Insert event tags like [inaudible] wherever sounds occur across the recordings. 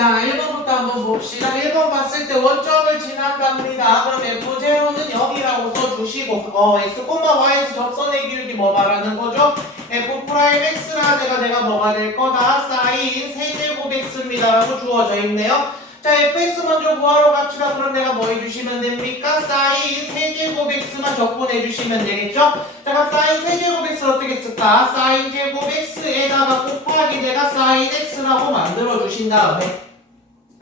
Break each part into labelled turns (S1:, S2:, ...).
S1: 자, 1번부터 한번 봅시다. 1번 봤을 때 원점을 지난답니다. 그럼 F0는 0이라고 써주시고, 어, X, Y에서 접선의 기울기 뭐 말하는 거죠? F 프라임 X라 내가 내가 뭐가 될 거다? 사인 세제곱 X입니다 라고 주어져 있네요. 자, fx 먼저 구하러 갑시다. 그럼 내가 뭐 해주시면 됩니까? 사인 세제곱 x만 적분해 주시면 되겠죠? 자, 그럼 사인 세제곱 x 어떻게 쓸까? 사인 제곱 x에다가 곱하기 내가 사인 x라고 만들어 주신 다음에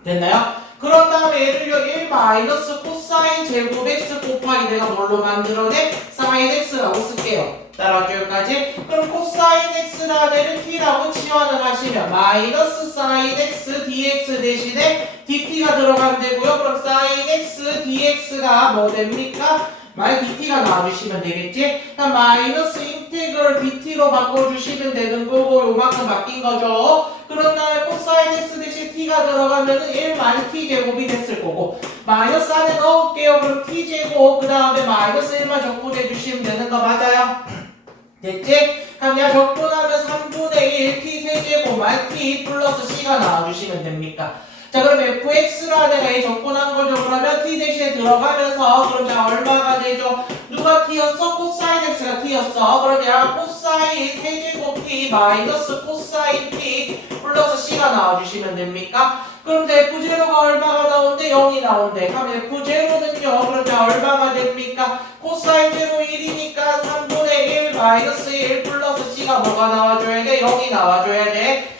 S1: 됐나요? 그런 다음에 얘를요 1 마이너스 코사인 제곱 x 곱하기 내가 뭘로 만들어내? 사인 x라고 쓸게요. 따라줘 여기까지. 그럼 코사인 x라는 t라고 치환을 하시면 마이너스 사인 x dx 대신에 dt가 들어가면 되고요. 그럼 사인 x dx가 뭐 됩니까? 마이 dt가 나와주시면 되겠지? 그럼 마이너스 인테그럴 dt로 바꿔주시면 되는 거고 요만큼 바뀐 거죠. 그런 다음에 코사인 x 대신 t가 들어가면은 1 마이너스 t 제곱이 됐을 거고 마이너스 안에 넣을게요. 그럼 t 제곱 그 다음에 마이너스 1만 적분해 주시면 되는 거 맞아요? [clears throat] 됐지? 그럼 야 적분하면 3분의 1 t 세제곱 말 t 플러스 c가 나와주시면 됩니까? 자 그럼 fx라 내가 이 적분한 거죠 그러면 t 대신에 들어가면서 그럼 자 얼마가 되죠? 누가 t였어? 코사인 x가 t였어 그럼 야 코사인 세제곱 t 마이너스 코사인 t 플러스 c가 나와주시면 됩니까? 그럼 자 f0가 얼마가 나온대? 0이 나온대 그럼 f0는요 그럼 자 얼마가 됩니까? 코사인 제로 1이니까 3분의 1 마이너스 1 플러스 c가 뭐가 나와줘야 돼? 0이 나와줘야 돼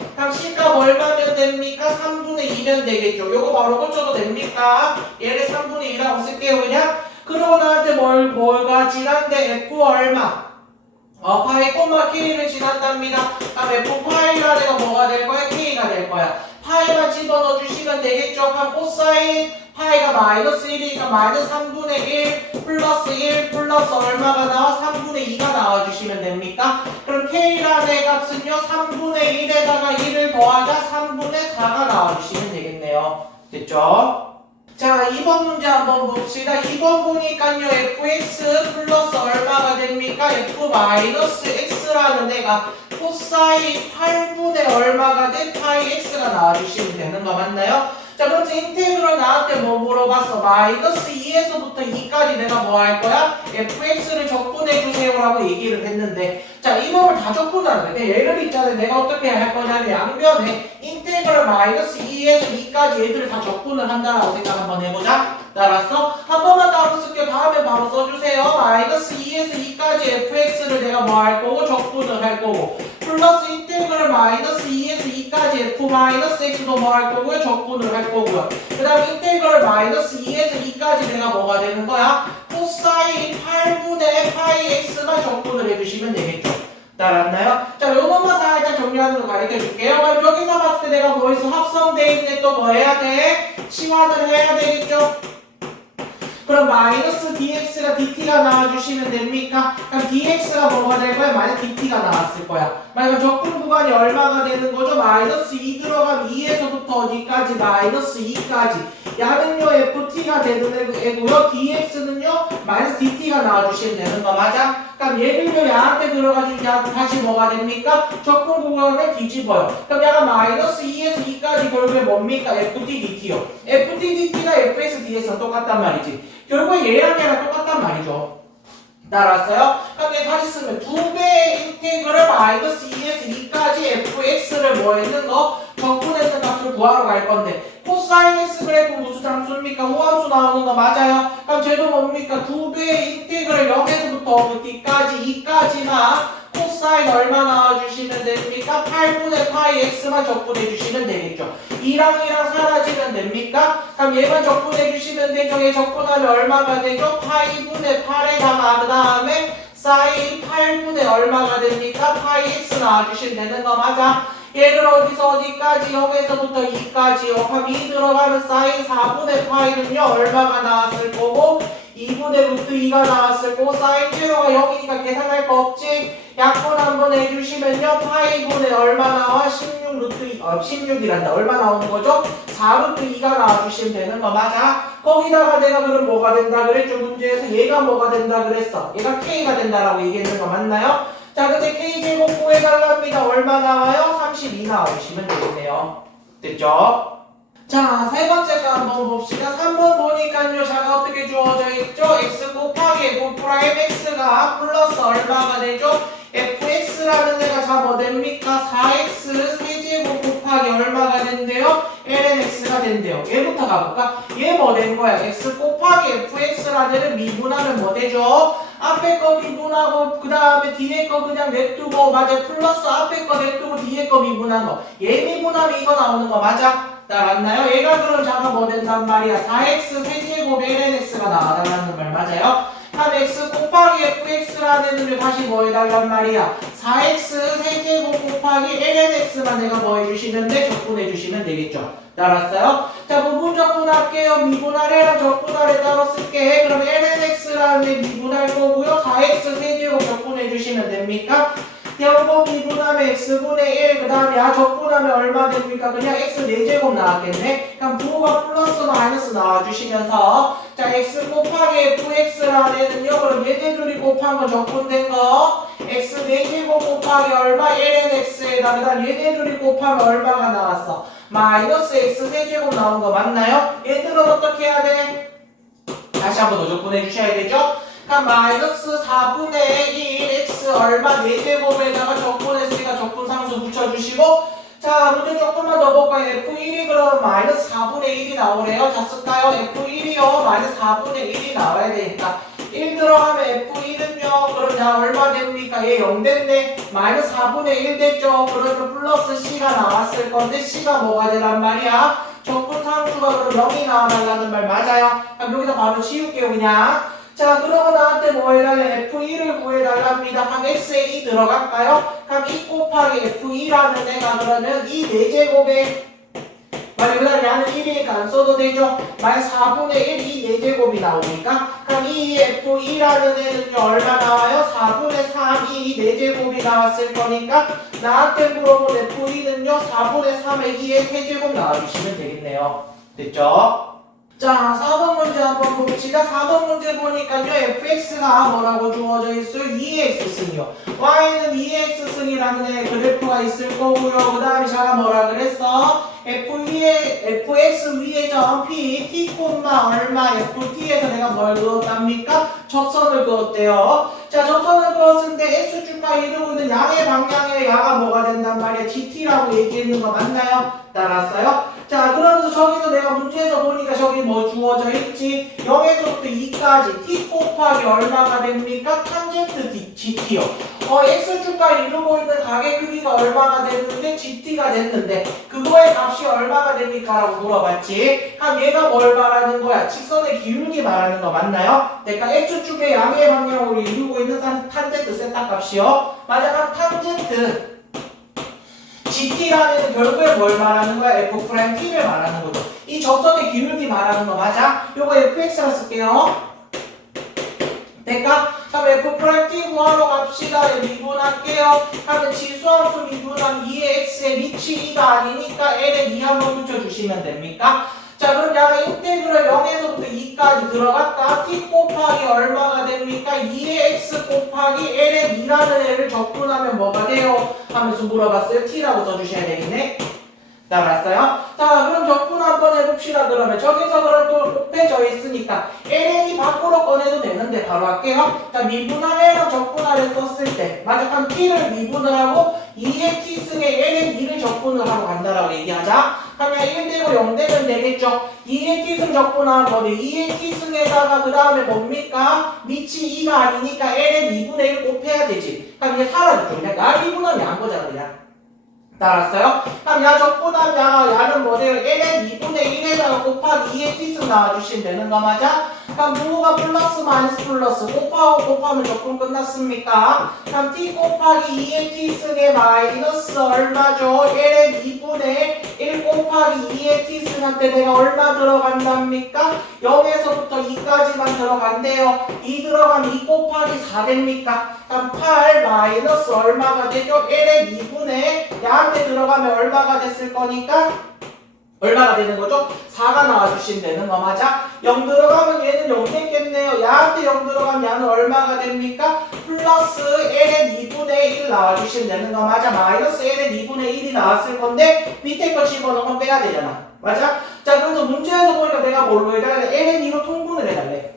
S1: C가 얼마면 됩니까? 3분의 2면 되겠죠. 요거 바로 고쳐도 됩니까? 얘를 3분의 2라고 쓸게요, 그냥. 그러고 나한테 뭘, 뭘가 지난데 F 얼마? 어, 파이 꼬마 K를 지난답니다. 그럼 F 파이가 내가 뭐가 될 거야? K가 될 거야. 파이만 집어넣어 주시면 되겠죠. 그럼 코사인 파이가 마이너스 1이니까 마이너스 3분의 1 플러스 1 플러스 얼마가 나와? 3분의 2가 나와주시면 됩니까? 그럼 K라는 값은요 3분의 1에다가 1을 더하자 3분의 4가 나와주시면 되겠네요. 됐죠? 자 2번 문제 한번 봅시다. 2번 보니까요 fx 플러스 얼마가 됩니까? f 마이너스 x라는 애가 코사인 8분의 얼마가 돼? 파이 x가 나와주시면 되는 거 맞나요? 자 그럼 인테그럴 나한테 뭐 물어봤어? 마이너스 2에서부터 2까지 내가 뭐 할 거야? fx를 적분해 주세요 라고 얘기를 했는데 자 이 법을 다 적분하는 거야 얘를 있잖아 내가 어떻게 할 거냐면 양변에 인테그럴 마이너스 2에서 2까지 얘들을 다 적분을 한다라고 생각 한번 해보자. 따라서 한 번만 따로 쓸게요. 다음에 바로 써주세요. 마이너스 2에서 2까지 fx를 내가 뭐 할 거고 적분을 할 거고. 플러스 인테그럴 마이너스 2에서 2까지 f 마이너스 x도 뭐 할 거고요. 적분을 할 거고요. 그 다음 인테그럴 마이너스 2에서 2까지 내가 뭐가 되는 거야? 코사인 8분의 파이 x만 적분을 해주시면 되겠죠. 따랐나요? 자 요것만 살짝 정리하는 거 가르쳐 줄게요. 그럼 여기서 봤을 때 내가 뭐 있어 합성돼 있는데 또 뭐 해야 돼? 치환을 해야 되겠죠 그럼 마이너스 dx가 dt가 나와주시면 됩니까? 그럼 dx가 뭐가 될 거야? 만약 dt가 나왔을 거야. 만약 적분 구간이 얼마가 되는 거죠? 마이너스 2 들어가면 2에서부터 어디까지? 마이너스 2까지. 야는요 ft가 되는 애고요. dx는요 마이너스 dt가 나와주시면 되는 거 맞아? 그럼 얘를요 야한테 들어가지고 야 다시 뭐가 됩니까? 적분 구간을 뒤집어요. 그럼 야가 마이너스 2에서 2까지 결국에 뭡니까? ft dt요. ft dt가 fs ds랑 똑같단 말이지. 얘랑 얘랑 똑같단 말이죠. 따라왔어요? 얘 다시 쓰면 두 배의 인테그럴 마이너스 2에서 2까지 fx를 뭐 했는 거? 적분했는 값을 구하러 갈 건데 코사인 x 그래프 무슨 함수입니까? 호함수 나오는 거 맞아요? 그럼 쟤도 뭡니까? 두 배의 인테그럴 0에서부터 어디까지? 2까지나 코사인 얼마 나와주시면 됩니까? 8분의 파이 x만 적분해 주시면 되겠죠. 2랑 2랑 사라지면 됩니까? 그럼 얘만 적분해 주시면 되죠. 얘 적분하면 얼마가 되죠? 파이 분의 8에다가 그 다음에 사인 8분의 얼마가 됩니까? 파이 x 나와주시면 되는 거 맞아? 얘를 어디서 어디까지 0에서부터 2까지요. 그럼 2 들어가면 사인 4분의 파이는요 얼마가 나왔을 거고 2분의 루트 2가 나왔을 거고 사인 제로가 0이니까 계산할 거 없지? 약분 한번 해주시면요 파이 분의 얼마 나와? 16 루트 2, 어 16이란다 얼마 나오는 거죠? 4 루트 2가 나와주시면 되는 거 맞아? 거기다가 내가 그럼 뭐가 된다 그랬죠 문제에서 얘가 뭐가 된다 그랬어 얘가 K가 된다라고 얘기했는 거 맞나요? 자 근데 K제곱 구해달랍니다 얼마 나와요? 32 나와주시면 되겠네요 됐죠? 자, 세 번째 거 한번 봅시다. 3번 보니까요, 자가 어떻게 주어져 있죠? x 곱하기 f 프라임 x가 플러스 얼마가 되죠? fx라는 애가 자뭐 됩니까? 4x 세제곱 곱하기 얼마가 된대요? ln x가 된대요. 얘부터 가볼까? 얘 뭐 된 거야? x 곱하기 fx라는 애를 미분하면 뭐 되죠? 앞에 거 미분하고 그 다음에 뒤에 거 그냥 냅두고 맞아 플러스 앞에 거 냅두고 뒤에 거 미분한 거. 얘 미분하면 이거 나오는 거 맞아? 따랐나요? 얘가 그럼 자가 뭐 된단 말이야? 4x 세제곱 lnx가 나와달라는 말 맞아요? 그럼 x 곱하기 fx라는 애는 다시 뭐 해달란 말이야? 4x 세제곱 곱하기 lnx만 내가 뭐 해주시는데 적분해 주시면 되겠죠? 따랐어요? 자 부분 적분할게요. 미분할해랑 적분할에 따로 쓸게. 그럼 lnx라는 애 미분할 거고요. 4x 세제곱 적분해 주시면 됩니까? 요거 미분 하면 x분의 1, 그 다음에 야 적분하면 얼마 됩니까? 그냥 x 4제곱 나왔겠네? 그럼 부호가 플러스 마이너스 나와주시면서 자 x 곱하기 fx라는 애는요 그럼 얘네들이 곱한 거 적분된 거 x 4제곱 곱하기 얼마? lnx에다 그 다음 얘네들이 곱하면 얼마가 나왔어? 마이너스 x 세제곱 나온 거 맞나요? 얘들은 어떻게 해야 돼? 다시 한번 더 적분해 주셔야 되죠? 그럼 마이너스 4분의 1 x 얼마 4제곱에다가 적분했으니까 적분 상수 붙여주시고 자 문제 조금만 더 볼까요? F1이 그럼 마이너스 4분의 1이 나오래요 자 쓸까요? F1이요 마이너스 4분의 1이 나와야 되니까 1 들어가면 F1은요 그럼 자 얼마 됩니까? 얘 0 됐네 마이너스 4분의 1 됐죠 그러면 플러스 C가 나왔을 건데 C가 뭐가 되란 말이야? 적분 상수가 그럼 0이 나와달라는 말 맞아요? 그럼 여기서 바로 지울게요 그냥 자, 그러고 나한테 뭐 해달래? F2를 구해달랍니다. 그럼 X에 2 들어갈까요? 그럼 2 곱하기 F2라는 애가 그러면 이 4제곱에 만약 그 다음에 야는 1이니까 안 써도 되죠? 마이너스 4분의 1, 이 4제곱이 나오니까 그럼 이 F2라는 애는요 얼마 나와요? 4분의 3, 이 4제곱이 나왔을 거니까 나한테 물어본 F2는요 4분의 3의 2의 세제곱 나와주시면 되겠네요. 됐죠? 자, 4번 문제 한번 봅시다. 4번 문제 보니까요, fx가 뭐라고 주어져 있어요? 2x승이요. y는 2x승이라는 애 그래프가 있을 거고요. 그 다음에 제가 뭐라 그랬어? f 위에, fx 위에 점 p, t, 얼마, ft에서 내가 뭘 그었답니까? 접선을 그었대요. 자, 접선을 그었는데 x축과 이루고 있는 양의 방향의 야가 뭐가 된단 말이야? gt라고 얘기했는 거 맞나요? 따랐어요? 자, 그러면서 저기서 내가 문제에서 보니까 저기 뭐 주어져 있지? 0에서부터 2까지 t 곱하기 얼마가 됩니까? 탄젠트 D- gt요. 어, x축과 이루고 있는 가게 크기가 얼마가 됐는데 gt가 됐는데 그거의 값이 얼마가 됩니까? 라고 물어봤지. 그럼 얘가 뭘 말하는 거야? 직선의 기울기 말하는 거 맞나요? 그러니까 x축의 양의 방향으로 이루고 있는 탄- 탄젠트 세타 값이요. 맞아, 그럼 탄젠트 GT라는 결국에 뭘 말하는 거야? F 프라임 T를 말하는 거죠. 이 접선의 기울기 말하는 거 맞아? 요거 FX라 쓸게요. 될까? 그럼 F 프라임 T 구하러 갑시다. 예, 미분할게요. 하면 지수함수 미분하면 2의 X의 밑이 2가 아니니까 L에 2 한번 붙여주시면 됩니까? 자 그럼 내가 인테그럴 0에서부터 2까지 들어갔다 t 곱하기 얼마가 됩니까? 2의 x 곱하기 l의 2라는 애를 적분하면 뭐가 돼요? 하면서 물어봤어요 t라고 써주셔야 되겠네 나갔어요? 자 그럼 적분 한번 해봅시다 그러면 저기서 그럼 또 곱해져 있으니까 밖으로 되는데 바로 할게요. 자 미분할애랑 적분할애 썼을 때 그럼 t를 미분을 하고 2의 t 승에 ln 2를 적분을 하고 간다라고 얘기하자. 그러면 1 되고 0 되면 되겠죠? 2의 t승 적분하면 어디 2의 t승에다가 그 다음에 뭡니까? 밑이 2가 아니니까 ln 2분의 1 곱해야 되지. 그럼 이게 사라졌죠. 그냥 나 미분하면 안 거잖아 그냥. 따랐어요? 그럼 야 적분하면 야, 야는 뭐래요? ln 2분의 1에다가 곱하기 2의 t승 나와주시면 되는 거 맞아? 그럼 부호가 플러스 마이너스 플러스 곱하고 곱하면 적분 끝났습니까? 그럼 t 곱하기 2의 t승의 마이너스 얼마죠? ln 2분의 1 곱하기 2의 t승한테 내가 얼마 들어간답니까? 0에서부터 2까지만 들어간대요 2 들어가면 2 곱하기 4 됩니까? 그럼 8 마이너스 얼마가 되죠? ln 2분의 야한테 들어가면 얼마가 됐을 거니까 얼마가 되는 거죠? 4가 나와주시면 되는 거 맞아? 0 들어가면 얘는 0 됐겠네요. 야한테 0 들어가면 야는 얼마가 됩니까? 플러스 ln 2분의 1 나와주시면 되는 거 맞아? 마이너스 ln 2분의 1이 나왔을 건데 밑에 거 집어넣으면 빼야 되잖아. 맞아? 자 그래서 문제에서 보니까 내가 뭘로 해달래? ln2로 통분을 해달래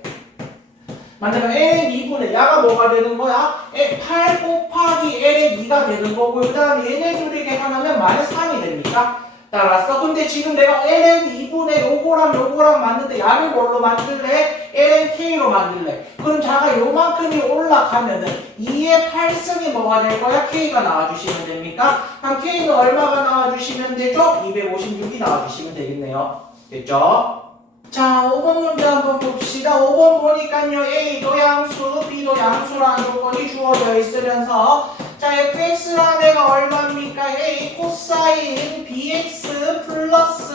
S1: 만약에 ln 2분의 야가 뭐가 되는 거야? 8 곱하기 ln 2가 되는 거고 그 다음에 얘네 둘이 계산하면 마이너스 3이 됩니까? 따라서 근데 지금 내가 ln 2분의 요거랑 요거랑 맞는데 야를 뭘로 만들래? ln k로 만들래 그럼 자가 요만큼이 올라가면은 2의 8승이 뭐가 될 거야? k가 나와주시면 됩니까? 그럼 k는 얼마가 나와주시면 되죠? 256이 나와주시면 되겠네요 됐죠? 자, 5번 문제 한번 봅시다. 5번 보니까요, A도 양수, B도 양수라는 조건이 주어져 있으면서, 자, fx라는 애가 얼마입니까? A 코사인 bx 플러스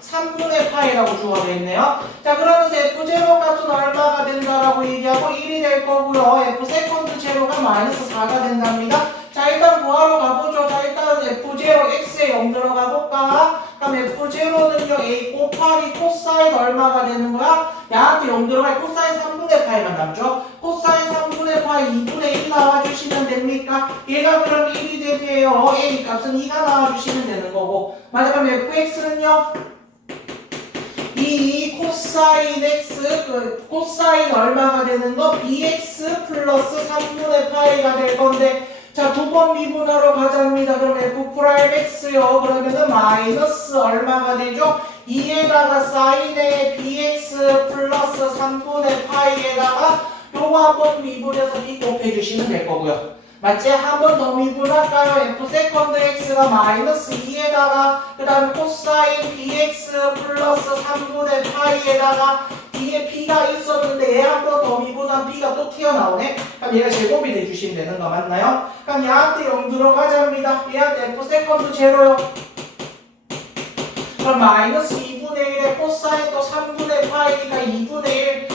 S1: 3분의 파이라고 주어져 있네요. 자, 그러면서 f0 값은 얼마가 된다라고 얘기하고 1이 될 거고요. f 세컨드 제로가 마이너스 4가 된답니다. 자, 일단 구하러 가보죠. 자, 일단 f0 x에 0 들어가 볼까? 그럼 f0는요 a 곱하기 코사인 얼마가 되는 거야? 야한테 0 들어갈 코사인 3분의 파이만 남죠? 코사인 3분의 파이 2분의 1 나와주시면 됩니까? 얘가 그럼 1이 되세요 a 값은 2가 나와주시면 되는 거고 그럼 fx는요? 이 코사인 x 그 코사인 얼마가 되는 거? bx 플러스 3분의 파이가 될 건데 자, 두 번 미분하러 가자입니다. 그럼 f 프라임 x요. 그러면은 마이너스 얼마가 되죠? 2에다가 사인의 bx 플러스 3분의 파이에다가 요거 한번 미분해서 b 곱해 주시면 될 거고요. 맞지? 한 번 더 미분할까요? f 세컨드 x가 마이너스 2에다가 그 다음에 코사인 bx 플러스 3분의 파이에다가 뒤에 b가 있었는데 얘 한 번 더 미분한 b가 또 튀어나오네? 그럼 얘가 제곱이 돼주시면 되는 거 맞나요? 그럼 얘한테 0 들어가자입니다. 얘한테 f 세컨드 제로요. 그럼 마이너스 2분의 1에 코사인 또 3분의 파이니까 2분의 1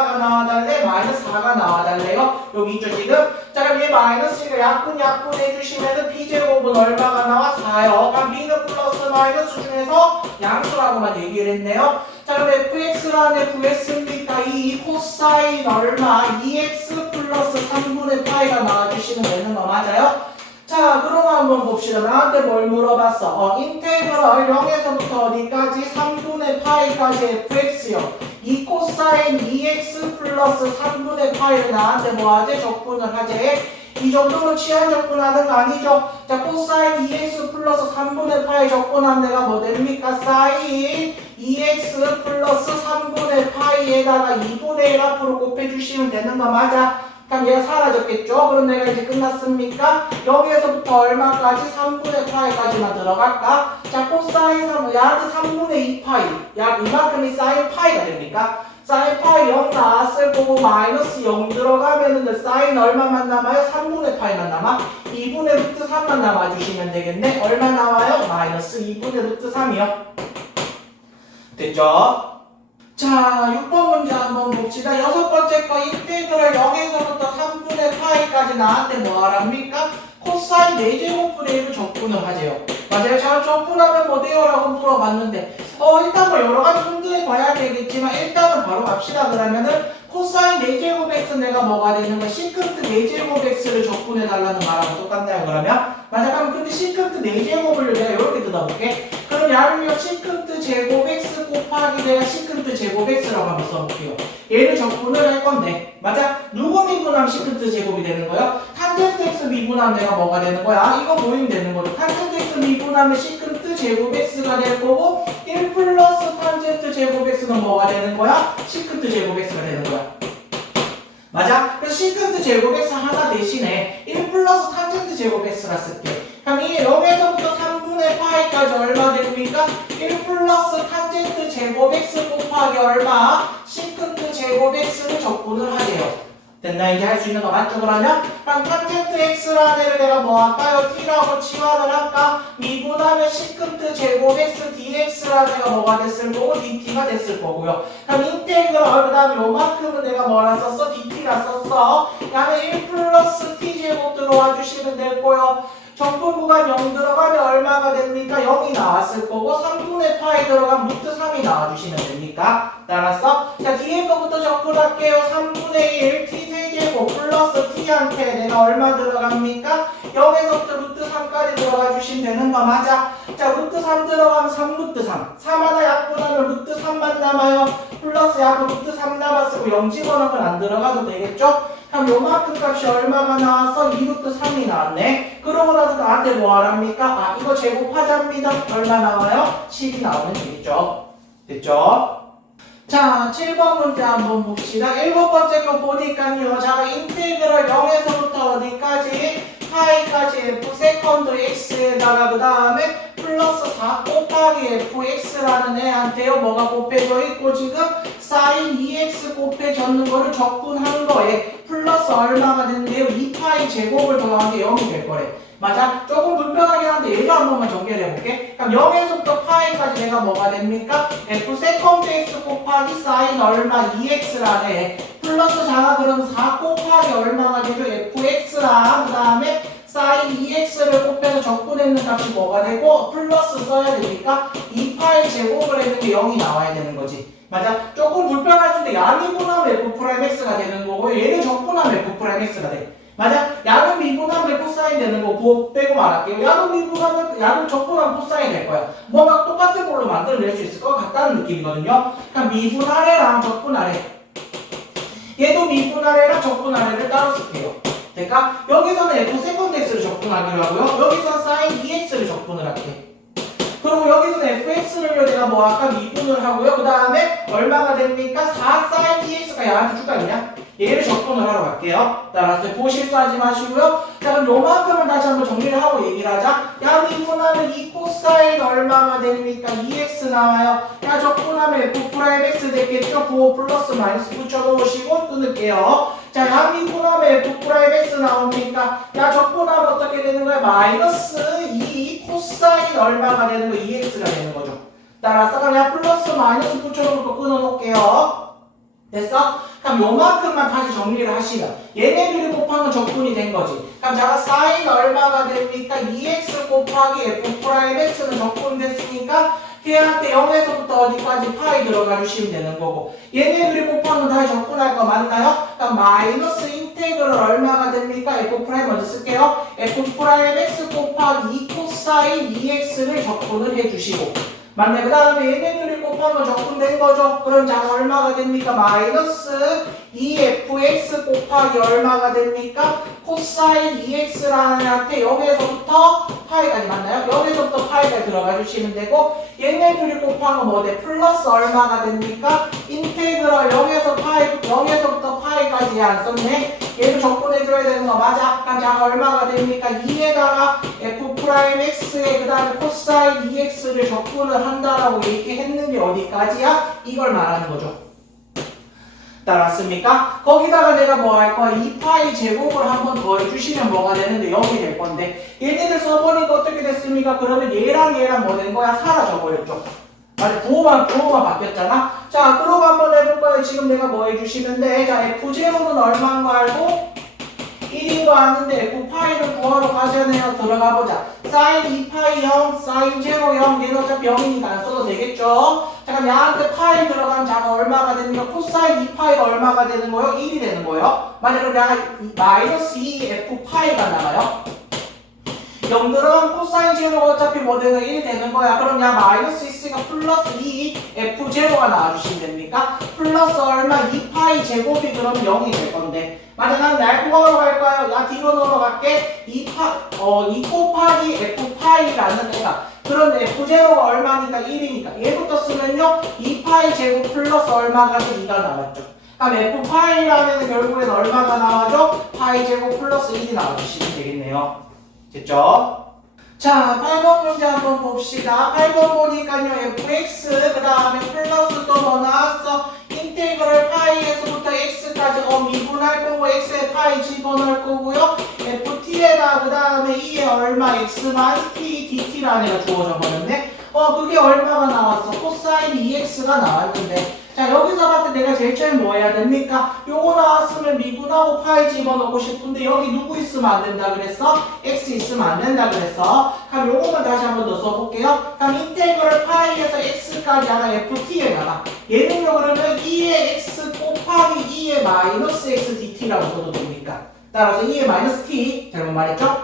S1: 얼마가 나와달래? 마이너스 4가 나와달래요? 여기 있죠 지금? 자 그럼 얘 마이너스가 약분 약분 해주시면은 b제곱은 얼마가 나와? 4요 그럼 b는 플러스 마이너스 중에서 양수라고만 얘기를 했네요 자 그럼 fx라는 fx입니까? 이 코사인 얼마? 2x 플러스 3분의 파이가 나와주시면 되는 거 맞아요? 자, 그럼 한번 봅시다. 나한테 뭘 물어봤어? 어, 인테그럴 0에서부터 어디까지? 3분의 파이까지 fx요. 이 코사인 2x 플러스 3분의 파이를 나한테 뭐 하지? 적분을 하지? 이 정도로 치환 적분하는 거 아니죠? 자, 코사인 2x 플러스 3분의 파이 적분한 데가 뭐 됩니까? 사인 2x 플러스 3분의 파이에다가 2분의 1 앞으로 곱해주시면 되는 거 맞아? 얘가 사라졌겠죠? 그럼 내가 이제 끝났습니까? 여기에서부터 얼마까지? 3분의 파이까지만 들어갈까? 자, 코사인 3, 약 3분의 2 파이. 약 이만큼이 사인 파이가 됩니까? 사인 파이 0 나왔을 거고 마이너스 0 들어가면은 사인 얼마만 남아요? 3분의 파이만 남아? 2분의 루트 3만 남아주시면 되겠네? 얼마 나와요? 마이너스 2분의 루트 3이요. 됐죠? 자, 6번 문제 한번 봅시다. 여섯 번째 거 인테그럴 0에서부터 3분의 파이까지 나한테 뭐 하랍니까? 코사인 4제곱분의 1을 적분을 하재요. 맞아요. 자, 적분하면 뭐 돼요? 라고 물어봤는데, 어, 일단 뭐 여러 가지 손들해 봐야 되겠지만, 일단은 바로 갑시다. 그러면은, 코사인 4제곱 x 내가 뭐가 되는 거야? 시크트 4제곱 x를 적분해 달라는 말하고 똑같나요, 그러면? 맞아. 그럼 근데 시크트 4제곱을 내가 이렇게 뜯어볼게. 그럼 야를요, 시크트 제곱 x 곱하기 내가 시크트 제곱 x라고 한번 써볼게요. 얘를 적분을 할 건데, 맞아? 누구 미분하면 시크트 제곱이 되는 거야? 탄젠트 x 미분하면 내가 뭐가 되는 거야? 아, 이거 모이면 되는 거죠. 탄젠트 x 미분하면 시크트 제곱 x가 될 거고, 1 플러스 탄젠트 제곱 x는 뭐가 되는 거야? 시크트 제곱 x가 되는 거야. 맞아? 그래서 시크트 제곱 x 하나 대신에 1 플러스 탄젠트 제곱 x가 쓸게. 그럼 이 0에서부터 3분의 파이까지 얼마 됩니까? 1 플러스 탄젠트 제곱 x 곱하기 얼마? 시크트 제곱 x를 적분을 하게요. 됐나? 이제 할 수 있는 거 맞죠? 그러면? 그럼 탄젠트 x라는 애를 내가 뭐 할까요? t라고 치환을 할까? 미분하면 시크트 제곱 x dx라는 애가 뭐가 됐을 거고 dt가 됐을 거고요. 그럼 인테그럴 그 다음에 요만큼은 내가 뭐라 썼어? dt라 썼어. 야는 1 플러스 t 제곱 들어와 주시면 될 거요. 구간 0 들어가면 얼마가 됩니까? 0이 나왔을 거고 3분의 파이 들어가면 루트 3이 나와주시면 됩니까? 따라서 자 뒤에 거부터 적분할게요. 3분의 1 t 세제곱 플러스 t한테 내가 얼마 들어갑니까? 0에서부터 루트 3까지 들어가
S2: 주시면 되는 거 맞아? 자, 루트 3 들어가면 3 루트 3. 3 하나 약분하면 루트 3만 남아요. 플러스 약분 루트 3 남았으고 0 집어넣으면 안 들어가도 되겠죠? 그럼 요만큼 값이 얼마가 나와서 2 루트 3이 나왔네. 그러고 나서 나한테 뭐 하랍니까? 아, 이거 제곱하자입니다. 얼마 나와요? 10이 나오면 되겠죠? 됐죠? 자, 7번 문제 한번 봅시다. 일곱 번째 거 보니까요. 자, 인테그럴 0에서부터 어디까지? 파이까지 f 세컨드 x에다가 그 다음에 플러스 4 곱하기 fx라는 애한테요. 뭐가 곱해져 있고 지금 sin 2x 곱해졌는 거를 적분한 거에 플러스 얼마가 됐는데요. 2파이 제곱을 더한 게 0이 될 거래. 맞아? 조금 불편하긴 한데 얘도 한 번만 정리를 해볼게. 그럼 0에서부터 파이까지 내가 뭐가 됩니까? f 세컨드 x 곱하기 sin 얼마 2x라네. 플러스 자가 그럼 4 곱하기 얼마가 되죠? fx랑 그 다음에 sin 2x를 곱해서 적분했는 값이 뭐가 되고 플러스 써야 되니까 2파이 제곱을 했는데 0이 나와야 되는 거지. 맞아? 조금 불편할 수도 양이 분하면 f 프라임 x가 되는 거고 얘를 적분하면 f 프라임 x가 돼. 맞아? 양은 미분하면 코사인 되는 거 그거 빼고 말할게요. 양은 미분하면 양은 적분하면 코사인 될 거야. 뭔가 똑같은 걸로 만들어낼 수 있을 것 같다는 느낌이거든요. 그럼 미분 아래랑 적분 아래. 얘도 미분 아래랑 적분 아래를 따로 쓸게요. 그러니까 여기서는 f 세컨드 x를 적분하기로 하고요. 여기서는 sin 2x를 적분을 할게. 그리고 여기서는 fx를요 내가 뭐 아까 미분을 하고요. 그 다음에 얼마가 됩니까? 4 sin 2x가 얘한테 줄거 아니냐? 얘를 적분을 하러 갈게요. 따라서 보실수하지 마시고요. 자 그럼 요만큼을 다시 한번 정리를 하고 얘기를 하자. 야 미분하면 2 코사인 얼마가 됩니까? 2x 나와요. 야 적분하면 f x 되겠죠? 9 플러스 마이너스 붙여놓으시고 끊을게요. 자, 야 미분하면 f 프라임 x 나옵니까? 야 적분하면 어떻게 되는 거야? 마이너스 2 코사인 얼마가 되는 거? 2x가 되는 거죠. 따라서 그냥 플러스 마이너스 붙여놓고 끊어놓을게요. 됐어? 그럼 요만큼만 다시 정리를 하시면 얘네들이 곱하면 적분이 된 거지. 그럼 제가 사인 얼마가 됩니까? 2x 곱하기 f 프라임 x는 적분 됐으니까 걔한테 0에서부터 어디까지 파이 들어가 주시면 되는 거고 얘네들이 곱하면 다시 적분할 거 맞나요? 그럼 마이너스 인테그럴 얼마가 됩니까? f 프라임 먼저 쓸게요. f 프라임 x 곱하기 2 코사인 2x를 적분을 해주시고 맞네. 그 다음에 얘네들이 곱하면 적분된 거죠. 그럼 자 얼마가 됩니까? 마이너스 2fx 곱하기 얼마가 됩니까? 코사인 2x라는 애한테 0에서부터 파이까지 맞나요? 0에서부터 파이까지 들어가 주시면 되고 얘네들이 곱하면 뭐 돼? 플러스 얼마가 됩니까? 인테그럴 0에서 파이 0에서부터 파이까지 얘안 썼네. 얘도 적분해줘야 되는 거 맞아? 그럼 자 얼마가 됩니까? 2에다가 f 프라임 x에 그 다음에 코사인 2x를 적분을 한다라고 얘기했는 게 어디까지야? 이걸 말하는 거죠. 따랐습니까? 거기다가 내가 뭐 할 거야? 2파이 제곱을 한번 더 해주시면 뭐가 되는데 0이 될 건데 얘네들 써보니까 어떻게 됐습니까? 그러면 얘랑 얘랑 뭐 된 거야? 사라져 버렸죠. 맞아, 부호만, 부호만 바뀌었잖아? 자, 그러고 한번 해볼 거예 요. 지금 내가 뭐 해주시면 돼? 자, F0는 얼마인 거 알고? 1인 거 아는데 F파이를 구하러 가잖아요. 들어가 보자. 사인 2파이 0, 사인 0, 0. 얘는 어차피 0이니까 안 써도 되겠죠? 잠깐, 얘한테 파이 들어가면 자가 얼마가 됩니까? 코사인 2파이가 얼마가 되는 거예요? 1이 되는 거예요? 맞아, 그럼 이- 마이너스 2 F파이가 나와요? 0 들어간 코사인 제로가 어차피 뭐 되는 1 되는 거야. 그럼 야 마이너스 있으니까 플러스 2 f 제로가 나와주시면 됩니까? 플러스 얼마 2파이 제곱이 그럼 0이 될 건데. 맞아, 난날 구하러 갈 거야. 야 뒤로 넘어갈게. 2파 어2 곱하기 f 파이라는 애가 그런 f 제로가 얼마니까 1이니까 얘부터 쓰면요 2파이 제곱 플러스 얼마가 돼 2가 나왔죠. 그럼 f 파이라면 결국엔 얼마가 나와죠? 파이 제곱 플러스 1이 나와주시면 되겠네요. 됐죠? 자, 8번 문제 한번 봅시다. 8번 보니까요, fx, 그 다음에 플러스 또 뭐 나왔어? 인테그럴 파이에서부터 x까지 어 미분할 거고, x에 파이 집어넣을 거고요. ft에다 그 다음에 2에 얼마, x만 t, dt라는 애가 주어져 버렸네. 어, 그게 얼마가 나왔어? 코사인 2x가 나왔는데. 자, 여기서 봤을 때 내가 제일 처음에 뭐 해야 됩니까? 요거 나왔으면 미분하고 파이 집어넣고 싶은데 여기 누구 있으면 안 된다 그랬어? x 있으면 안 된다 그랬어. 그럼 요거만 다시 한번 더 써볼게요. 그럼 인테그럴 파이에서 x까지 하나 ft에다가 얘는요 그러면 2의 x 곱하기 2의 마이너스 x dt라고 써도 됩니까? 따라서 2의 마이너스 t 잘못 말했죠?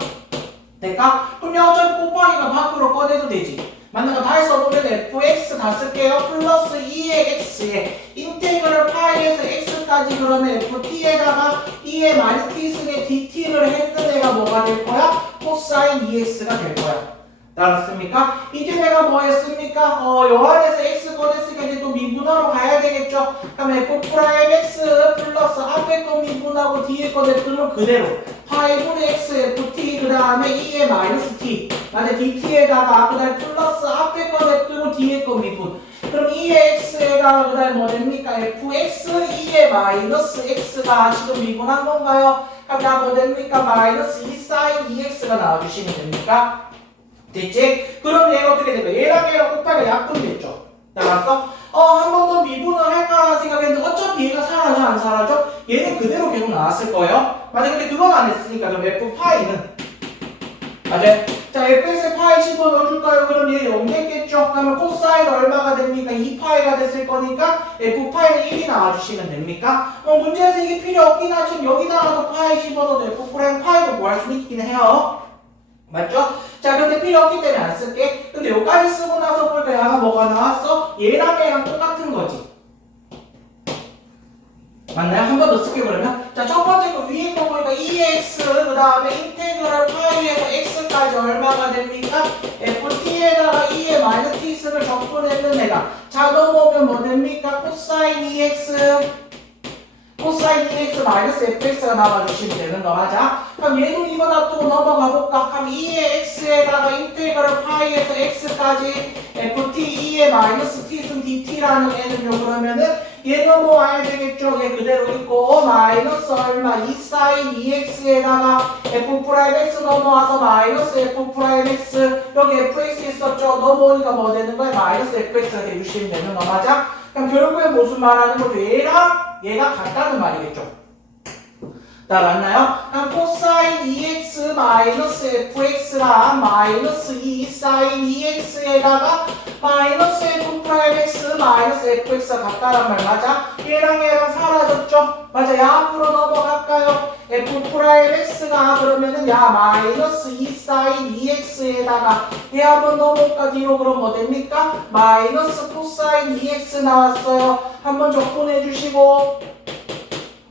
S2: 될까? 그럼 야 어차피 곱하기가 밖으로 꺼내도 되지 맞는 거다 써보면 fx 다 쓸게요 플러스 2의 x에 인테그럴 파이에서 x까지 그러면 ft에다가 2의 마이너스 t 승에 dt를 했는 애가 뭐가 될 거야? 코사인 2x가 될 거야 알았습니까? 이제 내가 뭐 했습니까? 어, 요 안에서 x 꺼냈으니까 이제 또 미분하러 가야 되겠죠? 그럼 f 프라임 x 플러스 앞에 거 미분하고 뒤에 거 냅두면 그대로 파이분의 x ft 그 다음에 2의 마이너스 t 맞아 dt에다가 그 다음에 플러스 앞에 거 냅두고 뒤에 거 미분 그럼 2의 x에다가 그 다음에 뭐 됩니까? fx 2의 마이너스 x가 지금 미분한 건가요? 그럼 나뭐 됩니까? 마이너스 2 사인 2x가 나와주시면 됩니까? 됐지? 그럼 얘가 어떻게 될까? 얘랑 얘랑 곱하기가 약분됐죠? 나왔어? 어, 한 번 더 미분을 할까 생각했는데 어차피 얘가 사라져 안 사라져? 얘는 그대로 계속 나왔을 거예요? 맞아 근데 그건 안 했으니까 그럼 f 파이는 맞아요? 자 fx에 파이 집어 넣어줄까요? 그럼 얘 0 됐겠죠? 그러면 코사인 얼마가 됩니까? 2파이가 됐을 거니까 f 파이는 1이 나와주시면 됩니까? 어, 문제에서 이게 필요 없긴 하지만 여기다가도 파이 집어넣어도 f 프라임 파이도 구할 수 있긴 해요 맞죠? 자 근데 필요 없기 때문에 안 쓸게 근데 여기까지 쓰고 나서 보니까 얘가 뭐가 나왔어? 얘랑 얘랑 똑같은 거지 맞나요? 한 번 더 쓸게 그러면 자 첫 번째 거 위에 거 보니까 2x 그 다음에 인테그럴 파이에서 x까지 얼마가 됩니까? ft에다가 2의 마이너스 t승을 적분했는 애가 자 넘어오면 뭐 됩니까? 코사인 2x 코사인 2x 마이너스 fx가 나와주시면 되는 거 맞아? 그럼 얘도 이거 놔두고 넘어가 볼까? 그럼 2의 x에다가 인테그럴 파이에서 x까지 ft 2의 마이너스 t승 dt라는 애는요 그러면은 얘 넘어와야 되겠죠? 얘 그대로 있고 마이너스 얼마 2 사인 2x에다가 f 프라임 x 넘어와서 마이너스 f 프라임 x 여기 fx 있었죠? 넘어오니까 뭐 되는 거야? 마이너스 fx가 돼주시면 되는 거 맞아? 그럼 결국에 무슨 말하는 거죠? 얘랑 얘가 같다는 말이겠죠? 다 맞나요? 그럼 코사인 2x 마이너스 fx랑 마이너스 2 사인 2x에다가 마이너스 f 프라임 x 마이너스 fx가 같다란 말 맞아? 얘랑 얘랑 사라졌죠? 맞아 야 앞으로 넘어갈까요? f 프라임 x가 그러면은 야 마이너스 2 사인 2x에다가 얘 한번 넘어올까 뒤로 그럼 뭐 됩니까? 마이너스 코사인 2x 나왔어요 한번 적분해 주시고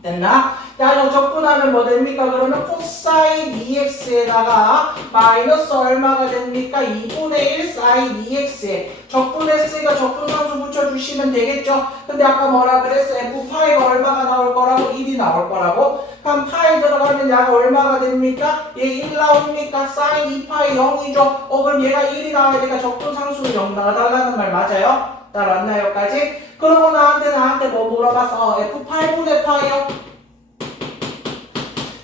S2: 됐나? 야, 이거 적분하면 뭐 됩니까? 그러면 코사인 2x에다가 마이너스 얼마가 됩니까? 2분의 1 사인 2x에 적분했으니까 적분상수 붙여주시면 되겠죠? 근데 아까 뭐라 그랬어? f 파이가 얼마가 나올 거라고? 1이 나올 거라고? 그럼 파이 들어가면 야가 얼마가 됩니까? 얘 1 나옵니까? 사인 2파이 0이죠? 어, 그럼 얘가 1이 나와야 되니까 적분상수는 0 나와달라는 말 맞아요? 따라왔나요, 여기까지? 그러고 나한테 나한테 뭐 물어봤어? 어, f8분의 파이요?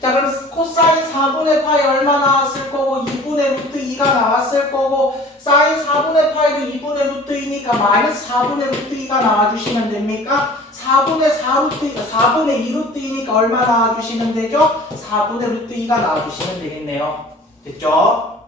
S2: 자 그럼 코사인 4분의 파이 얼마 나왔을 거고 2분의 루트 2가 나왔을 거고 사인 4분의 파이도 2분의 루트 2니까 마이너스 4분의 루트 2가 나와주시면 됩니까? 4분의 4 루트 4분의 2 루트 2니까 얼마 나와주시면 되죠? 4분의 루트 2가 나와주시면 되겠네요 됐죠?